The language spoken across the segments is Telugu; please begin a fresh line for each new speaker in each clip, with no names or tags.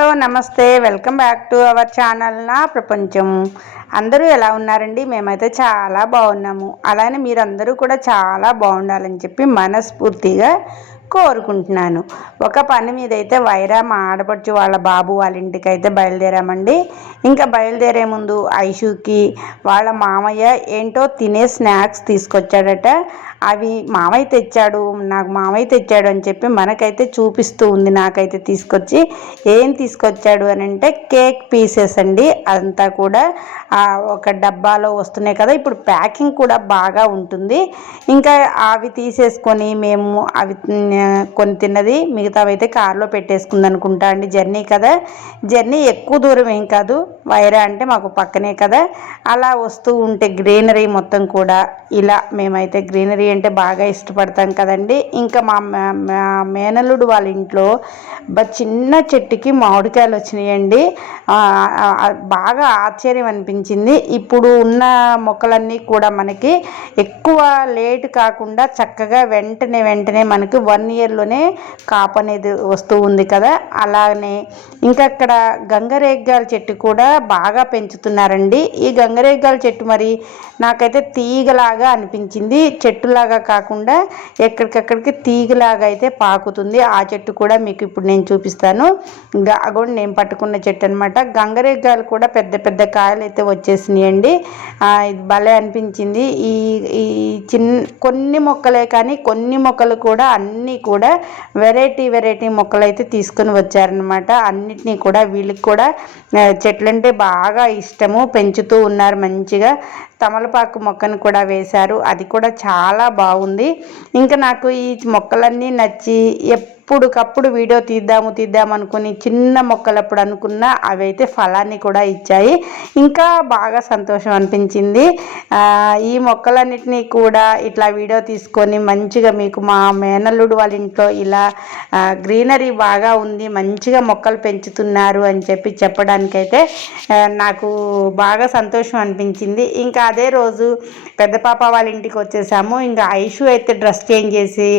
హలో నమస్తే. Welcome back to our channel నా ప్రపంచం. అందరూ ఎలా ఉన్నారండి? మేమైతే చాలా బాగున్నాము. అలానే మీరందరూ కూడా చాలా బాగుండాలని చెప్పి మనస్ఫూర్తిగా కోరుకుంటున్నాను. ఒక పని మీద అయితే వైరా మా ఆడపడుచు వాళ్ళ బాబు వాళ్ళ ఇంటికి అయితే బయలుదేరామండి. ఇంకా బయలుదేరే ముందు ఐషుకి వాళ్ళ మామయ్య ఏంటో తినే స్నాక్స్ తీసుకొచ్చాడట. అవి మామయ్య తెచ్చాడు నాకు మామయ్య తెచ్చాడు అని చెప్పి మనకైతే చూపిస్తూ ఉంది. నాకైతే తీసుకొచ్చి ఏం తీసుకొచ్చాడు అని అంటే కేక్ పీసెస్ అండి. అంతా కూడా ఒక డబ్బాలో వస్తున్నాయి కదా ఇప్పుడు ప్యాకింగ్ కూడా బాగా ఉంటుంది. ఇంకా అవి తీసేసుకొని మేము అవి కొని తిన్నది మిగతావి అయితే కారులో పెట్టేసుకుంది అనుకుంటా అండి. జర్నీ కదా. జర్నీ ఎక్కువ దూరం ఏం కాదు. వైరా అంటే మాకు పక్కనే కదా. అలా వస్తూ ఉంటే గ్రీనరీ మొత్తం కూడా ఇలా మేమైతే గ్రీనరీ అంటే బాగా ఇష్టపడతాం కదండి. ఇంకా మా మేనల్లుడు వాళ్ళ ఇంట్లో చిన్న చెట్టుకి మామిడికాయలు వచ్చినాయండి. బాగా ఆశ్చర్యం అనిపించింది. ఇప్పుడు ఉన్న మొక్కలన్నీ కూడా మనకి ఎక్కువ లేట్ కాకుండా చక్కగా వెంటనే వెంటనే మనకి వన్ ఇయర్లోనే కాపు అనేది వస్తూ ఉంది కదా. అలానే ఇంకా అక్కడ గంగరేగ్గాల చెట్టు కూడా బాగా పెంచుతున్నారండి. ఈ గంగరేగ్గాల చెట్టు మరి నాకైతే తీగలాగా అనిపించింది. చెట్టులాగా కాకుండా ఎక్కడికక్కడికి తీగలాగా అయితే పాకుతుంది. ఆ చెట్టు కూడా మీకు ఇప్పుడు నేను చూపిస్తాను. అగోండి నేను పట్టుకున్న చెట్టు అనమాట గంగరేగ్గాలు కూడా పెద్ద పెద్ద కాయలు అయితే వచ్చేసినాయండి. ఇది భలే అనిపించింది. ఈ ఈ చిన్న కొన్ని మొక్కలే కానీ కొన్ని మొక్కలు కూడా అన్నీ కూడా వెరైటీ వెరైటీ మొక్కలు అయితే తీసుకొని వచ్చారనమాట అన్నిటినీ కూడా వీళ్ళకి కూడా చెట్లంటే బాగా ఇష్టము. పెంచుతూ ఉన్నారు మంచిగా. తమలపాకు మొక్కను కూడా వేశారు. అది కూడా చాలా బాగుంది. ఇంకా నాకు ఈ మొక్కలన్నీ నచ్చి ఎప్పుడుకప్పుడు వీడియో తీద్దాము తీద్దాం అనుకుని చిన్న మొక్కలప్పుడు అనుకున్న అవి అయితే ఫలాన్ని కూడా ఇచ్చాయి. ఇంకా బాగా సంతోషం అనిపించింది. ఈ మొక్కలన్నిటినీ కూడా ఇట్లా వీడియో తీసుకొని మంచిగా మీకు మా మేనల్లుడు వాళ్ళ ఇంట్లో ఇలా గ్రీనరీ బాగా ఉంది మంచిగా మొక్కలు పెంచుతున్నారు అని చెప్పి చెప్పడానికైతే నాకు బాగా సంతోషం అనిపించింది. ఇంకా అదే రోజు పెద్ద పాప వాళ్ళ ఇంటికి వచ్చేసాము. ఇంకా ఐషు అయితే డ్రెస్ చేంజ్ చేసి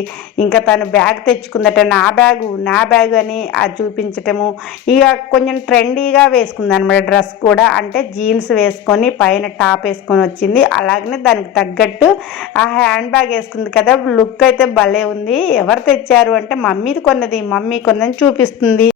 ఇంకా తను బ్యాగ్ తెచ్చుకుందట నా బ్యాగు నా బ్యాగ్ అని అది చూపించటము. ఇక కొంచెం ట్రెండీగా వేసుకుంది అనమాట డ్రెస్ కూడా. అంటే జీన్స్ వేసుకొని పైన టాప్ వేసుకొని వచ్చింది. అలాగనే దానికి తగ్గట్టు ఆ హ్యాండ్ బ్యాగ్ వేసుకుంది కదా. లుక్ అయితే భలే ఉంది. ఎవరు తెచ్చారు అంటే మమ్మీది కొన్నది. మమ్మీ కొన్నది చూపిస్తుంది.